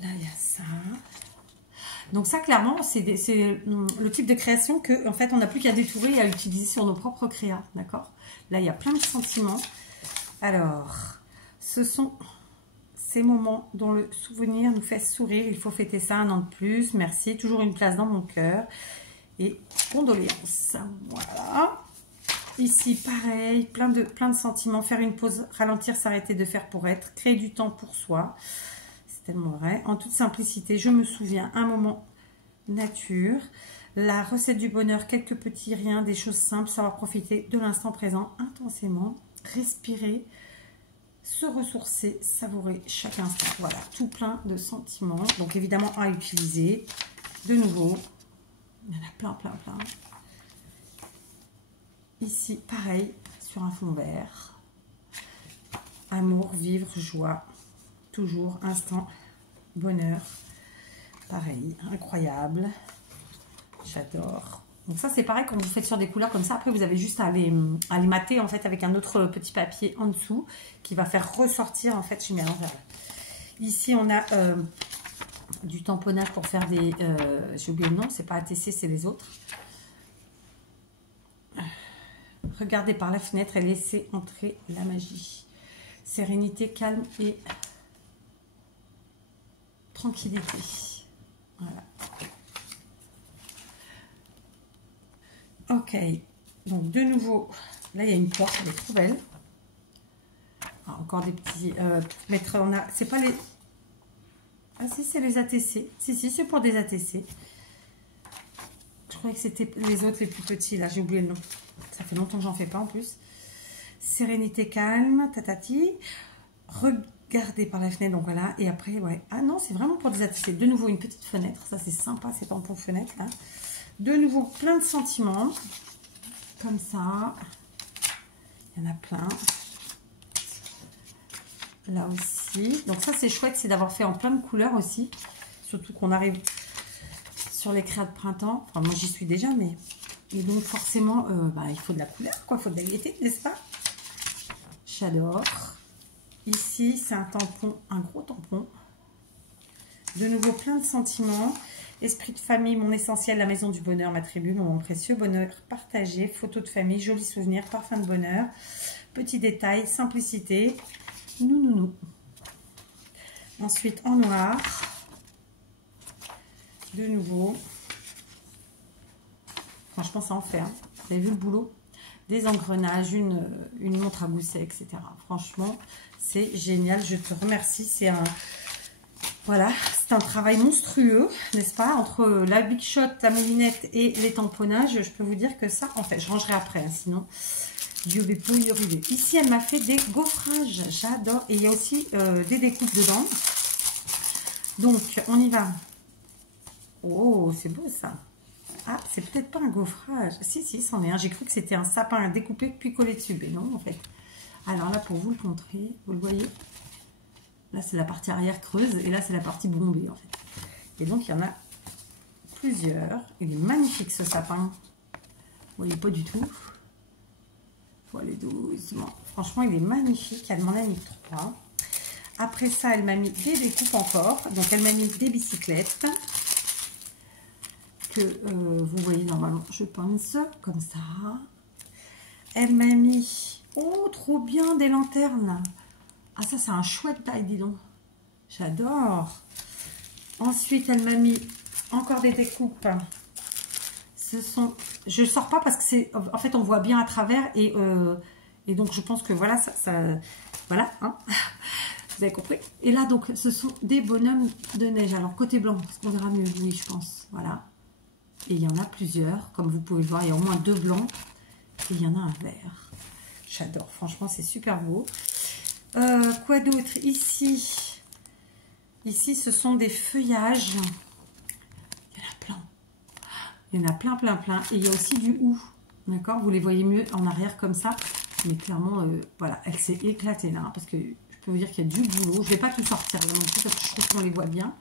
Là, il y a ça. Donc ça, clairement, c'est le type de création que, en fait, on n'a plus qu'à détourer et à utiliser sur nos propres créas, d'accord? Là, il y a plein de sentiments. Alors, ce sont ces moments dont le souvenir nous fait sourire. Il faut fêter ça 1 an de plus. Merci. Toujours une place dans mon cœur. Et condoléances. Voilà. Ici, pareil, plein de sentiments. Faire une pause, ralentir, s'arrêter de faire pour être. Créer du temps pour soi. Tellement vrai. En toute simplicité, je me souviens, un moment nature, la recette du bonheur, quelques petits riens, des choses simples, savoir profiter de l'instant présent intensément, respirer, se ressourcer, savourer chaque instant. Voilà, tout plein de sentiments. Donc évidemment à utiliser. De nouveau, il y en a plein. Ici, pareil, sur un fond vert. Amour, vivre, joie. Toujours, instant, bonheur. Pareil, incroyable. J'adore. Donc ça c'est pareil quand vous faites sur des couleurs comme ça. Après vous avez juste à les mater en fait avec un autre petit papier en dessous qui va faire ressortir en fait. Je mélange. Ici on a du tamponnage pour faire des... j'ai oublié le nom, c'est pas ATC, c'est les autres. Regardez par la fenêtre et laissez entrer la magie. Sérénité, calme et tranquillité. Voilà. Ok, donc de nouveau, là il y a une porte, elle est trop belle. Ah, encore des petits... pour mettre, on a... C'est pas les... Ah si, c'est les ATC. Si, c'est pour des ATC. Je croyais que c'était les autres les plus petits, là, j'ai oublié le nom. Ça fait longtemps que j'en fais pas en plus. Sérénité, calme, tatati. Regardez par la fenêtre, donc voilà. Et après, ouais. Ah non, c'est vraiment pour des ATC. De nouveau, une petite fenêtre. Ça, c'est sympa, ces tampons fenêtres, là. De nouveau, plein de sentiments. Comme ça. Il y en a plein. Là aussi. Donc ça, c'est chouette, c'est d'avoir fait en plein de couleurs aussi. Surtout qu'on arrive sur les créas de printemps. Enfin, moi, j'y suis déjà, mais... Et donc, forcément, il faut de la couleur, quoi. Il faut de la gaieté, n'est-ce pas? J'adore. Ici, c'est un tampon, un gros tampon. De nouveau, plein de sentiments. Esprit de famille, mon essentiel, la maison du bonheur, ma tribu, mon moment précieux, bonheur partagé, photo de famille, jolis souvenirs, parfum de bonheur, petits détails, simplicité, nounou. Ensuite, en noir, de nouveau. Franchement, ça en fait. Hein. Vous avez vu le boulot? Des engrenages, une montre à gousset, etc. Franchement, c'est génial. Je te remercie. C'est un... Voilà, c'est un travail monstrueux, n'est-ce pas? Entre la Big Shot, la moulinette et les tamponnages, je peux vous dire que ça, en fait, je rangerai après, hein, sinon, Dieu vais pas y arriver. Ici, elle m'a fait des gaufrages, j'adore. Et il y a aussi des découpes dedans. Donc, on y va. Oh, c'est beau ça. Ah, c'est peut-être pas un gaufrage. Si, c'en est un. J'ai cru que c'était un sapin découpé puis collé dessus. Mais non, en fait. Alors là, pour vous le montrer, vous le voyez? Là, c'est la partie arrière creuse et là, c'est la partie bombée, en fait. Et donc, il y en a plusieurs. Il est magnifique, ce sapin. Vous voyez pas du tout. Faut aller doucement. Franchement, il est magnifique. Elle m'en a mis 3. Après ça, elle m'a mis des découpes encore. Donc, elle m'a mis des bicyclettes. Que vous voyez normalement, je pense, comme ça. Elle m'a mis... Oh, trop bien, des lanternes. Ah, ça, c'est un chouette taille, dis donc. J'adore. Ensuite, elle m'a mis encore des découpes. Ce sont... Je ne sors pas parce que c'est... En fait, on voit bien à travers. Et donc, je pense que voilà, ça voilà, hein. Vous avez compris. Et là, donc, ce sont des bonhommes de neige. Alors, côté blanc, parce qu'on verra mieux, oui, je pense. Voilà. Et il y en a plusieurs. Comme vous pouvez le voir, il y a au moins 2 blancs. Et il y en a un vert. J'adore. Franchement, c'est super beau. Quoi d'autre ici? Ici, ce sont des feuillages. Il y en a plein. Il y en a plein. Et il y a aussi du hou. D'accord? Vous les voyez mieux en arrière comme ça. Mais clairement, voilà, elle s'est éclatée là. Hein, parce que je peux vous dire qu'il y a du boulot. Je ne vais pas tout sortir là non plus parce que je trouve qu'on les voit bien.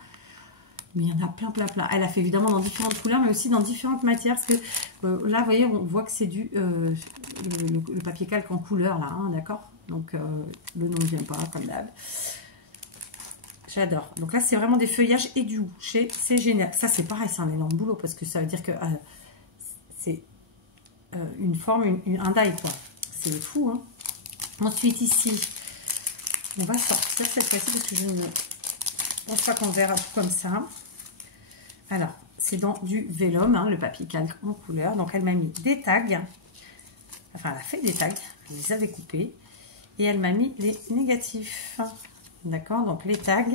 Mais il y en a plein. Elle a fait évidemment dans différentes couleurs, mais aussi dans différentes matières. Parce que là, vous voyez, on voit que c'est du le papier calque en couleur là. Hein, d'accord? Donc, le nom ne vient pas, comme d'hab. J'adore. Donc là, c'est vraiment des feuillages et du hou. C'est génial. Ça, c'est pareil, c'est un énorme boulot parce que ça veut dire que c'est une forme, un die, quoi. C'est fou, hein. Ensuite, ici, on va sortir cette fois-ci parce que je ne pense pas qu'on verra tout comme ça. Alors, c'est dans du vélum, hein, le papier calque en couleur. Donc, elle m'a mis des tags. Enfin, elle a fait des tags. Elle les avait coupés. Et elle m'a mis les négatifs. D'accord? Donc, les tags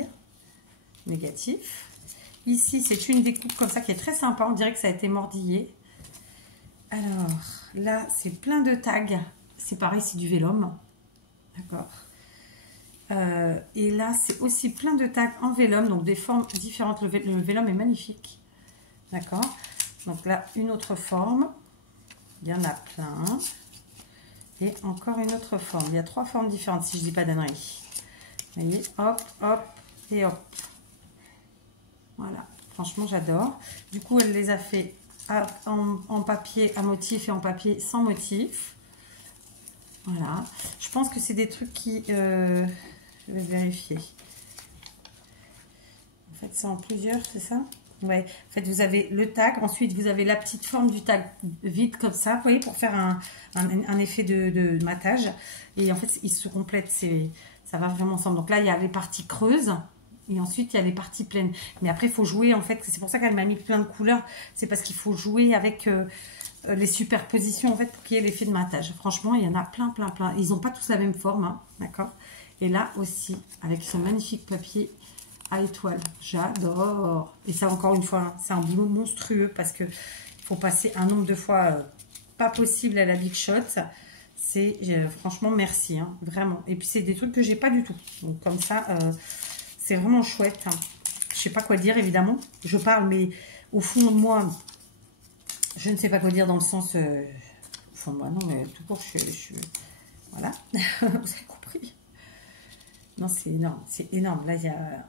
négatifs. Ici, c'est une découpe comme ça qui est très sympa. On dirait que ça a été mordillé. Alors, là, c'est plein de tags. C'est pareil, c'est du vélum. D'accord? Et là, c'est aussi plein de tags en vélum. Donc, des formes différentes. Le vélum est magnifique. D'accord? Donc là, une autre forme. Il y en a plein. Et encore une autre forme. Il y a 3 formes différentes, si je ne dis pas d'ânerie. Vous voyez, hop, hop et hop. Voilà. Franchement, j'adore. Du coup, elle les a fait en papier à motif et en papier sans motif. Voilà. Je pense que c'est des trucs qui... je vais vérifier. En fait, c'est en plusieurs, c'est ça? Ouais. En fait, vous avez le tag. Ensuite, vous avez la petite forme du tag vide comme ça. Vous voyez, pour faire un effet de matage. Et en fait, ils se complètent. Ça va vraiment ensemble. Donc là, il y a les parties creuses. Et ensuite, il y a les parties pleines. Mais après, il faut jouer, en fait. C'est pour ça qu'elle m'a mis plein de couleurs. C'est parce qu'il faut jouer avec les superpositions, en fait, pour qu'il y ait l'effet de matage. Franchement, il y en a plein, plein, plein. Ils n'ont pas tous la même forme, hein, d'accord? Et là aussi, avec ce magnifique papier à étoiles. J'adore. Et ça, encore une fois, hein, c'est un boulot monstrueux parce que il faut passer un nombre de fois pas possible à la Big Shot. C'est, franchement, merci, hein, vraiment. Et puis, c'est des trucs que j'ai pas du tout. Donc, comme ça... c'est vraiment chouette. Hein. Je sais pas quoi dire, évidemment. Je parle, mais au fond de moi, je ne sais pas quoi dire dans le sens... au fond de moi, non, mais tout court, je voilà. Vous avez compris. Non, c'est énorme. C'est énorme. Là, il y a...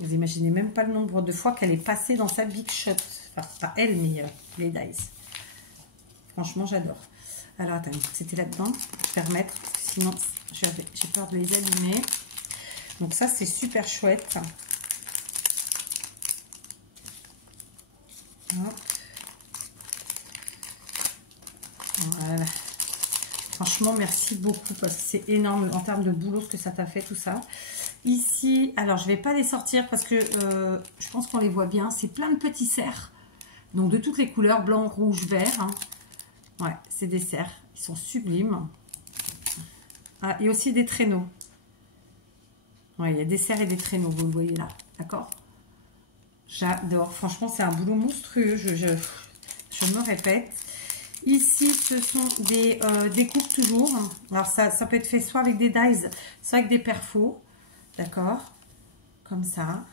Vous imaginez même pas le nombre de fois qu'elle est passée dans sa Big Shot. Enfin, pas elle, mais les dies. Franchement, j'adore. Alors, attends, c'était là-dedans. Je vais remettre. Sinon, j'ai peur de les abîmer. Donc ça, c'est super chouette. Hop. Voilà. Franchement, merci beaucoup parce que c'est énorme en termes de boulot ce que ça t'a fait, tout ça. Ici, alors je vais pas les sortir parce que je pense qu'on les voit bien. C'est plein de petits cerfs. Donc de toutes les couleurs, blanc, rouge, vert. Hein. Ouais, c'est des cerfs. Ils sont sublimes. Ah, et aussi des traîneaux. Ouais, il y a des cerfs et des traîneaux, vous le voyez là, d'accord? J'adore, franchement, c'est un boulot monstrueux, je me répète. Ici, ce sont des découpes toujours. Alors, ça peut être fait soit avec des dies, soit avec des perfos, d'accord? Comme ça.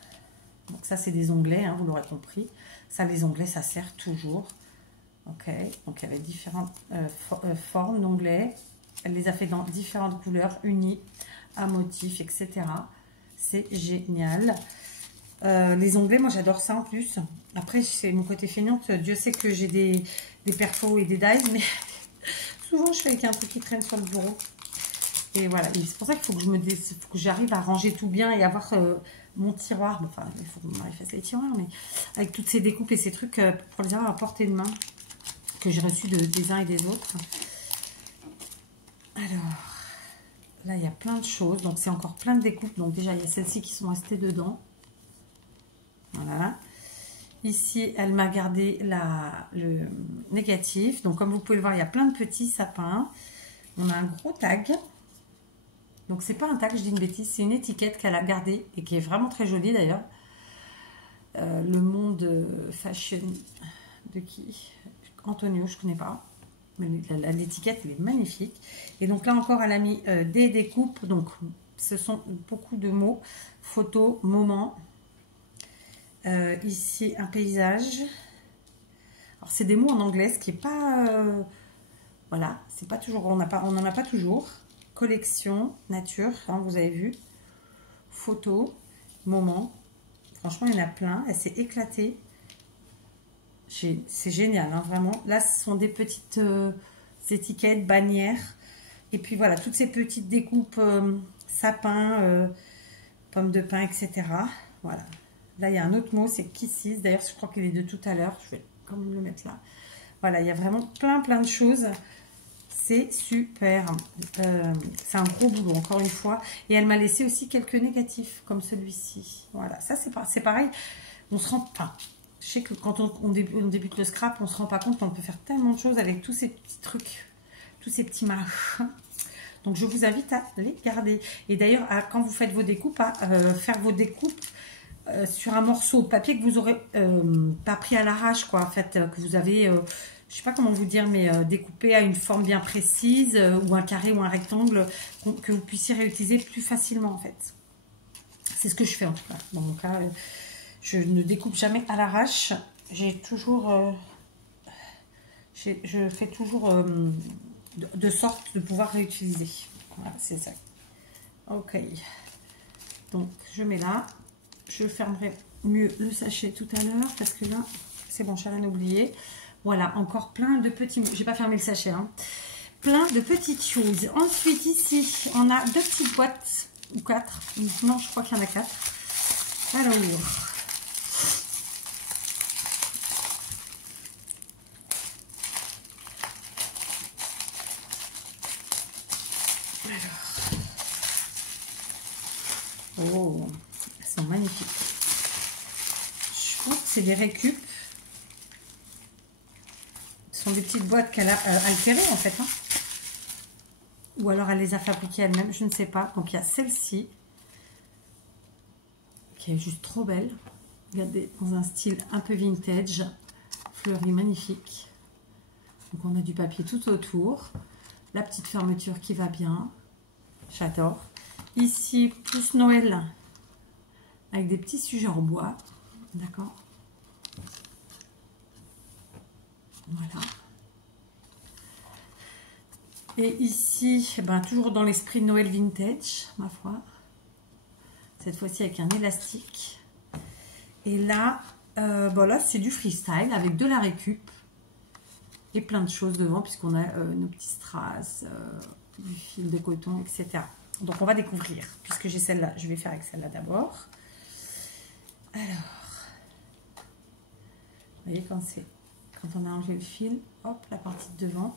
Donc, ça, c'est des onglets, hein, vous l'aurez compris. Ça, les onglets, ça sert toujours. Ok, donc il y avait différentes formes d'onglets. Elle les a fait dans différentes couleurs, unies, à motif, etc. C'est génial. Les onglets, moi j'adore ça en plus. Après, c'est mon côté feignante. Dieu sait que j'ai des perfos et des dies, mais souvent je fais avec un truc qui traîne sur le bureau. Et voilà, c'est pour ça qu'il faut que j'arrive à ranger tout bien et avoir mon tiroir. Enfin, il faut que je m'arrive à les tiroirs, mais avec toutes ces découpes et ces trucs pour les avoir à portée de main que j'ai reçus des uns et des autres. Alors, là, il y a plein de choses. Donc, c'est encore plein de découpes. Donc, déjà, il y a celles-ci qui sont restées dedans. Voilà. Ici, elle m'a gardé le négatif. Donc, comme vous pouvez le voir, il y a plein de petits sapins. On a un gros tag. Donc, c'est pas un tag, je dis une bêtise. C'est une étiquette qu'elle a gardée et qui est vraiment très jolie, d'ailleurs. Le monde fashion de qui? Antonio, je ne connais pas. Mais l'étiquette, elle est magnifique. Et donc là encore, elle a mis des découpes. Donc, ce sont beaucoup de mots. Photos, moments. Ici, un paysage. Alors, c'est des mots en anglais, ce qui n'est pas... voilà, c'est pas toujours... On n'en a pas toujours. Collection, nature, hein, vous avez vu. Photos, moments. Franchement, il y en a plein. Elle s'est éclatée. C'est génial, hein, vraiment. Là, ce sont des petites étiquettes, bannières. Et puis voilà, toutes ces petites découpes sapins, pommes de pin, etc. Voilà. Là, il y a un autre mot, c'est kisses. D'ailleurs, je crois qu'il est de tout à l'heure. Je vais quand même le mettre là. Voilà, il y a vraiment plein de choses. C'est super. C'est un gros boulot, encore une fois. Et elle m'a laissé aussi quelques négatifs, comme celui-ci. Voilà, ça, c'est pareil. On se rend pas... Je sais que quand on débute le scrap, on ne se rend pas compte qu'on peut faire tellement de choses avec tous ces petits trucs, tous ces petits machins. Donc, je vous invite à les garder. Et d'ailleurs, quand vous faites vos découpes, à faire vos découpes sur un morceau de papier que vous aurez pas pris à l'arrache, quoi. En fait, que vous avez, je sais pas comment vous dire, mais découpé à une forme bien précise, ou un carré ou un rectangle, que vous puissiez réutiliser plus facilement, en fait. C'est ce que je fais, en tout cas. Dans mon cas... je ne découpe jamais à l'arrache. J'ai toujours... je fais toujours de sorte de pouvoir réutiliser. Voilà, c'est ça. Ok. Donc, je mets là. Je fermerai mieux le sachet tout à l'heure parce que là, c'est bon, j'ai rien oublié. Voilà, encore plein de petits... J'ai pas fermé le sachet, hein. Plein de petites choses. Ensuite, ici, on a 2 petites boîtes, ou 4. Non, je crois qu'il y en a 4. Alors... Oh, elles sont magnifiques. Je pense que c'est des récup. Ce sont des petites boîtes qu'elle a altérées en fait. Hein. Ou alors elle les a fabriquées elle-même, je ne sais pas. Donc il y a celle-ci, qui est juste trop belle. Regardez, dans un style un peu vintage, fleuri, magnifique. Donc on a du papier tout autour. La petite fermeture qui va bien. J'adore. Ici, plus Noël, avec des petits sujets en bois. D'accord. Voilà. Et ici, ben, toujours dans l'esprit de Noël vintage, ma foi. Cette fois-ci avec un élastique. Et là, bon là c'est du freestyle avec de la récup. Et plein de choses devant, puisqu'on a nos petits strass, du fil de coton, etc. Donc on va découvrir, puisque j'ai celle-là, je vais faire avec celle-là d'abord. Alors, vous voyez quand on a enlevé le fil, hop, la partie de devant.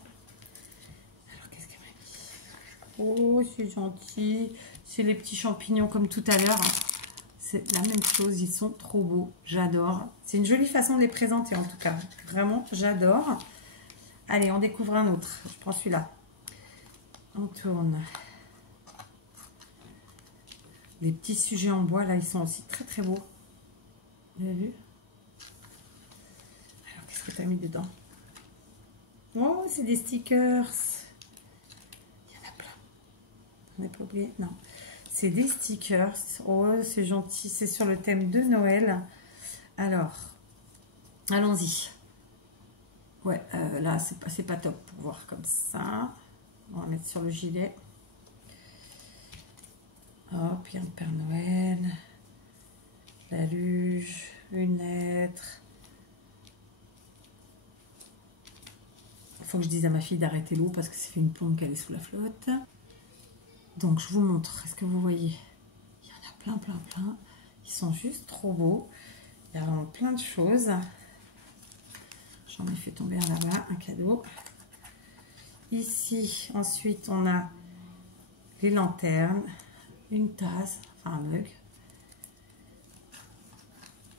Alors qu'est-ce qu'elle m'a mis? Oh, c'est gentil. C'est les petits champignons comme tout à l'heure. C'est la même chose, ils sont trop beaux, j'adore. C'est une jolie façon de les présenter en tout cas. Vraiment, j'adore. Allez, on découvre un autre. Je prends celui-là. On tourne. Les petits sujets en bois, là, ils sont aussi très très beaux. Vous avez vu? Alors, qu'est-ce que tu as mis dedans? Oh, c'est des stickers. Il y en a plein. On n'est pas oublié? Non. C'est des stickers. Oh, c'est gentil. C'est sur le thème de Noël. Alors, allons-y. Ouais, là, c'est pas top pour voir comme ça. On va mettre sur le gilet. Hop, il y a un Père Noël, la luge, une lettre. Il faut que je dise à ma fille d'arrêter l'eau parce que ça fait une plombe qu'elle est sous la flotte. Donc, je vous montre. Est-ce que vous voyez? Il y en a plein, plein, plein. Ils sont juste trop beaux. Il y a vraiment plein de choses. J'en ai fait tomber un là-bas, un cadeau. Ici, ensuite, on a les lanternes. Une tasse, enfin un mug.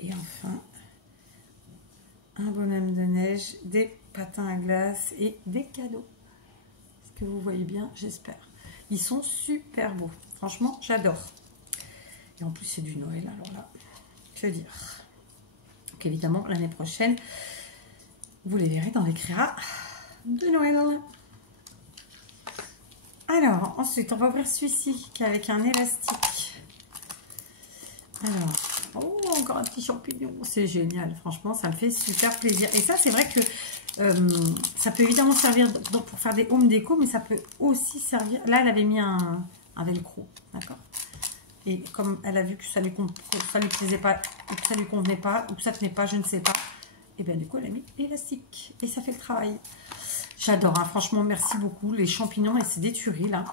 Et enfin, un bonhomme de neige, des patins à glace et des cadeaux. Est-ce que vous voyez bien? J'espère. Ils sont super beaux. Franchement, j'adore. Et en plus, c'est du Noël. Alors là, que dire? Donc évidemment, l'année prochaine, vous les verrez dans les créas de Noël. Alors, ensuite, on va ouvrir celui-ci qui est avec un élastique. Alors, oh, encore un petit champignon. C'est génial, franchement, ça me fait super plaisir. Et ça, c'est vrai que ça peut évidemment servir donc, pour faire des home déco, mais ça peut aussi servir... Là, elle avait mis un velcro, d'accord? Et comme elle a vu que ça lui plaisait pas, ou que ça lui convenait pas, ou que ça tenait pas, je ne sais pas, et bien du coup, elle a mis l'élastique. Et ça fait le travail. J'adore, hein, franchement, merci beaucoup. Les champignons, et c'est des tueries, là.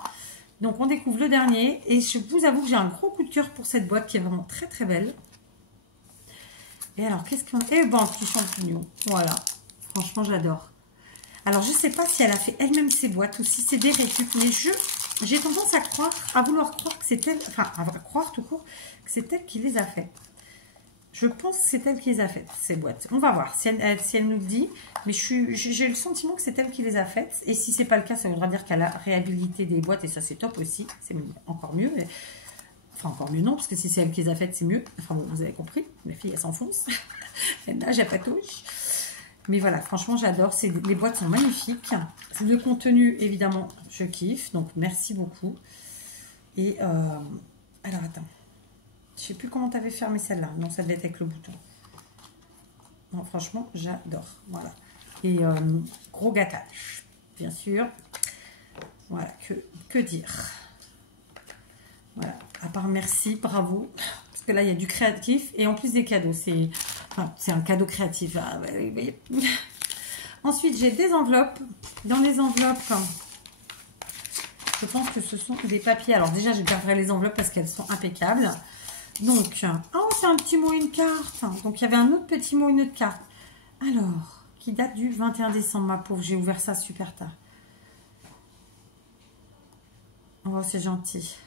Donc, on découvre le dernier. Et je vous avoue que j'ai un gros coup de cœur pour cette boîte qui est vraiment très, très belle. Et alors, qu'est-ce qu'on... Eh ben, petit champignon. Voilà. Franchement, j'adore. Alors, je ne sais pas si elle a fait elle-même ses boîtes ou si c'est des récup, mais j'ai tendance à vouloir croire que c'est elle... Enfin, à croire tout court que c'est elle qui les a fait. Je pense que c'est elle qui les a faites, ces boîtes. On va voir si elle nous le dit. Mais j'ai le sentiment que c'est elle qui les a faites. Et si c'est pas le cas, ça voudra dire qu'elle a réhabilité des boîtes. Et ça, c'est top aussi. C'est encore mieux. Enfin, encore mieux non, parce que si c'est elle qui les a faites, c'est mieux. Enfin bon, vous avez compris. Ma fille, elle s'enfonce. Elle nage, elle patouche. Mais voilà, franchement, j'adore. Les boîtes sont magnifiques. Le contenu, évidemment, je kiffe. Donc, merci beaucoup. Et alors, attends. Je sais plus comment tu avais fermé celle-là. Non, ça devait être avec le bouton. Non, franchement, j'adore. Voilà. Et gros gâtage, bien sûr. Voilà, que dire? Voilà. À part merci, bravo. Parce que là, il y a du créatif et en plus des cadeaux. C'est un cadeau créatif. Ah, vous voyez. Ensuite, j'ai des enveloppes. Dans les enveloppes, je pense que ce sont des papiers. Alors déjà, je garderai les enveloppes parce qu'elles sont impeccables. Donc, oh, c'est un petit mot, une carte. Donc, il y avait un autre petit mot, une autre carte. Alors, qui date du 21 décembre, ma pauvre. J'ai ouvert ça super tard. Oh, c'est gentil.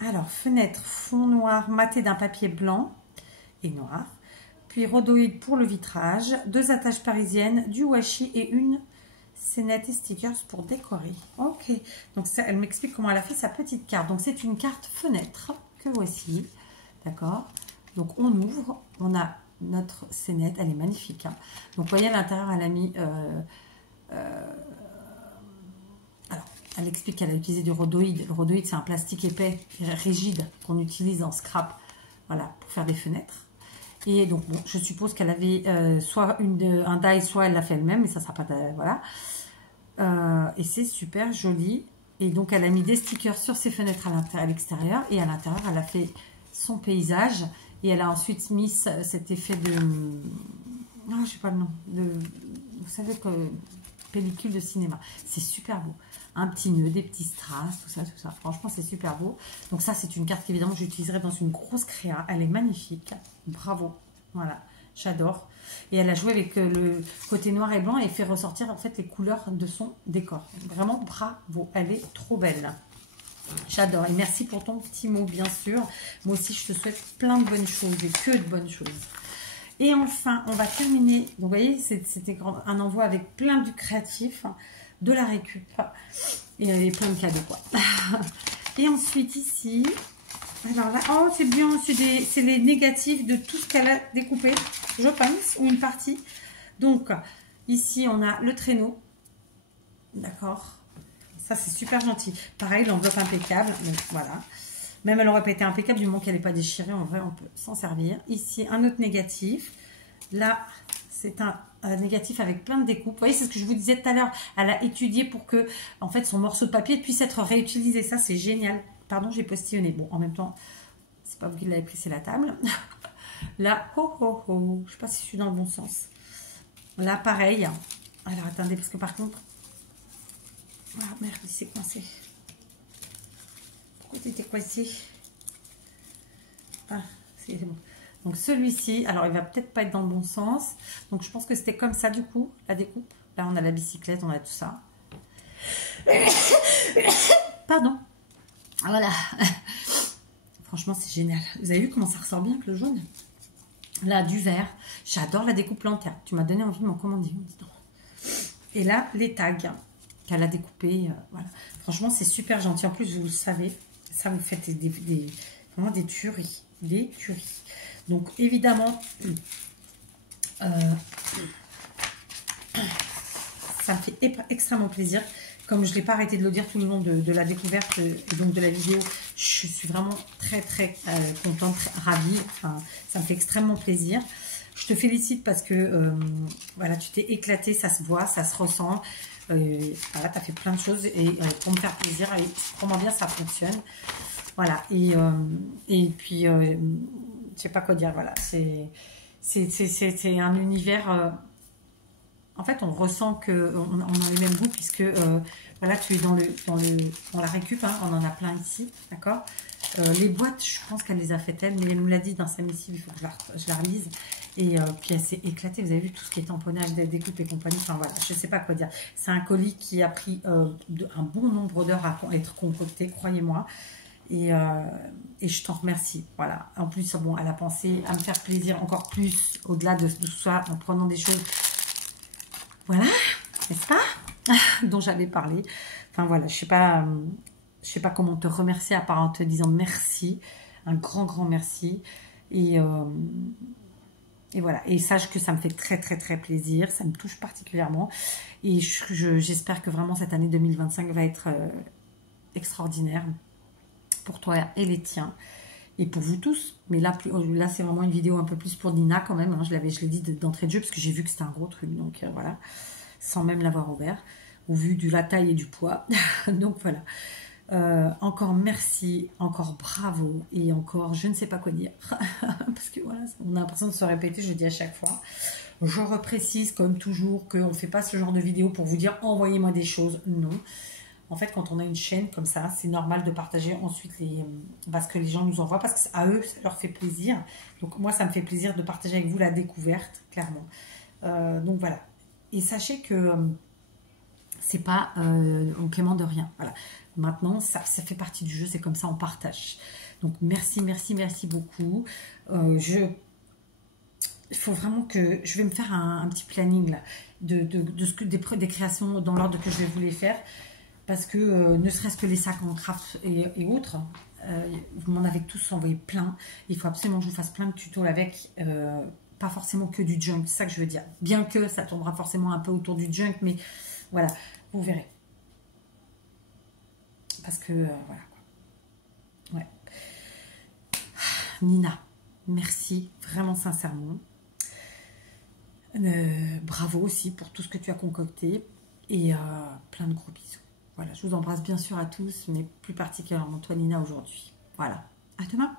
Alors, fenêtre, fond noir, maté d'un papier blanc et noir. Puis rhodoïde pour le vitrage. 2 attaches parisiennes, du washi et une scénette et stickers pour décorer. Ok. Donc, ça, elle m'explique comment elle a fait sa petite carte. Donc, c'est une carte fenêtre que voici. D'accord. Donc, on ouvre. On a notre scénette. Elle est magnifique. Hein. Donc, vous voyez, à l'intérieur, elle a mis... alors, elle explique qu'elle a utilisé du rhodoïde. Le rhodoïde, c'est un plastique épais, rigide, qu'on utilise en scrap, voilà, pour faire des fenêtres. Et donc, bon, je suppose qu'elle avait soit un die, soit elle l'a fait elle-même, mais ça sera pas... voilà. Et c'est super joli. Et donc, elle a mis des stickers sur ses fenêtres à l'extérieur. Et à l'intérieur, elle a fait son paysage. Et elle a ensuite mis cet effet de... Ah, je sais pas le nom. Vous savez que... pellicule de cinéma. C'est super beau. Un petit nœud, des petits strass, tout ça, tout ça. Franchement, c'est super beau. Donc ça, c'est une carte qu'évidemment, j'utiliserai dans une grosse créa. Elle est magnifique. Bravo. Voilà. J'adore. Et elle a joué avec le côté noir et blanc et fait ressortir en fait les couleurs de son décor. Vraiment, bravo. Elle est trop belle. J'adore. Et merci pour ton petit mot, bien sûr. Moi aussi, je te souhaite plein de bonnes choses et que de bonnes choses. Et enfin, on va terminer. Donc, vous voyez, c'était un envoi avec plein de créatifs, de la récup et plein de cadeaux, quoi. Et ensuite, ici, alors là, oh, c'est bien, c'est les négatifs de tout ce qu'elle a découpé, je pense, ou une partie. Donc, ici, on a le traîneau. D'accord. Ça, c'est super gentil. Pareil, l'enveloppe impeccable. Donc, voilà. Même elle aurait pas été impeccable du moment qu'elle n'est pas déchirée. En vrai, on peut s'en servir. Ici, un autre négatif. Là, c'est un négatif avec plein de découpes. Vous voyez, c'est ce que je vous disais tout à l'heure. Elle a étudié pour que, en fait, son morceau de papier puisse être réutilisé. Ça, c'est génial. Pardon, j'ai postillonné. Bon, en même temps, c'est pas vous qui l'avez pris, c'est la table. Là, oh, oh, oh. Je sais pas si je suis dans le bon sens. Là, pareil. Alors, attendez, parce que par contre... Ah, merde, il s'est coincé. C'était coincé. Ah, c'est bon. Donc celui-ci, alors il va peut-être pas être dans le bon sens. Donc je pense que c'était comme ça du coup, la découpe. Là on a la bicyclette, on a tout ça. Pardon. Voilà. Franchement c'est génial. Vous avez vu comment ça ressort bien avec le jaune? Là du vert. J'adore la découpe plantaire. Tu m'as donné envie de m'en commander. Et là les tags qu'elle a découpés. Voilà. Franchement c'est super gentil. En plus vous le savez. Ça vous fait vraiment des tueries. Des tueries. Donc, évidemment, ça me fait extrêmement plaisir. Comme je ne l'ai pas arrêté de le dire tout le long de la découverte et donc de la vidéo, je suis vraiment très, très contente, ravie. Enfin, ça me fait extrêmement plaisir. Je te félicite parce que voilà, tu t'es éclatée, ça se voit, ça se ressent. Voilà, tu as fait plein de choses et pour me faire plaisir, et vraiment bien, ça fonctionne. Voilà, et puis, je sais pas quoi dire, voilà, c'est un univers, en fait, on ressent qu'on a le même goût puisque, voilà, tu es dans la récup, hein, on en a plein ici, d'accord. Les boîtes, je pense qu'elle les a faites elle, mais elle nous l'a dit dans sa missive, il faut que je la relise. Et puis elle s'est éclatée, vous avez vu tout ce qui est tamponnage, découpe et compagnie, enfin voilà, je ne sais pas quoi dire. C'est un colis qui a pris un bon nombre d'heures à être concocté, croyez-moi. Et je t'en remercie, voilà. En plus, bon, elle a pensé à me faire plaisir encore plus, au-delà de tout ça, en prenant des choses, voilà, n'est-ce pas, dont j'avais parlé. Enfin voilà, je sais pas comment te remercier à part en te disant merci, un grand, grand merci. Et voilà, et sache que ça me fait très, très, très plaisir, ça me touche particulièrement. Et j'espère que vraiment cette année 2025 va être extraordinaire pour toi et les tiens. Et pour vous tous. Mais là c'est vraiment une vidéo un peu plus pour Nina quand même. Hein. Je l'ai dit d'entrée de jeu parce que j'ai vu que c'était un gros truc. Donc voilà, sans même l'avoir ouvert. Au vu de la taille et du poids. Donc voilà. Encore merci, encore bravo et encore je ne sais pas quoi dire. Parce que voilà, on a l'impression de se répéter, je le dis à chaque fois. Je reprécise comme toujours qu'on ne fait pas ce genre de vidéo pour vous dire envoyez-moi des choses. Non. En fait, quand on a une chaîne comme ça, c'est normal de partager ensuite ce que les gens nous envoient parce qu'à eux, ça leur fait plaisir. Donc moi, ça me fait plaisir de partager avec vous la découverte, clairement. Donc voilà. Et sachez que c'est pas au paiement de rien. Voilà. Maintenant, ça fait partie du jeu, c'est comme ça, on partage. Donc merci, merci, merci beaucoup. Il faut vraiment que je vais me faire un petit planning là, des créations dans l'ordre que je vais vous les faire. Parce que ne serait-ce que les sacs en craft et autres, vous m'en avez tous envoyé plein. Il faut absolument que je vous fasse plein de tutos avec, pas forcément que du junk, c'est ça que je veux dire. Bien que ça tombera forcément un peu autour du junk, mais voilà, vous verrez. Parce que, voilà quoi. Ouais. Nina, merci, vraiment sincèrement. Bravo aussi pour tout ce que tu as concocté. Et plein de gros bisous. Voilà, je vous embrasse bien sûr à tous, mais plus particulièrement toi Nina aujourd'hui. Voilà, à demain.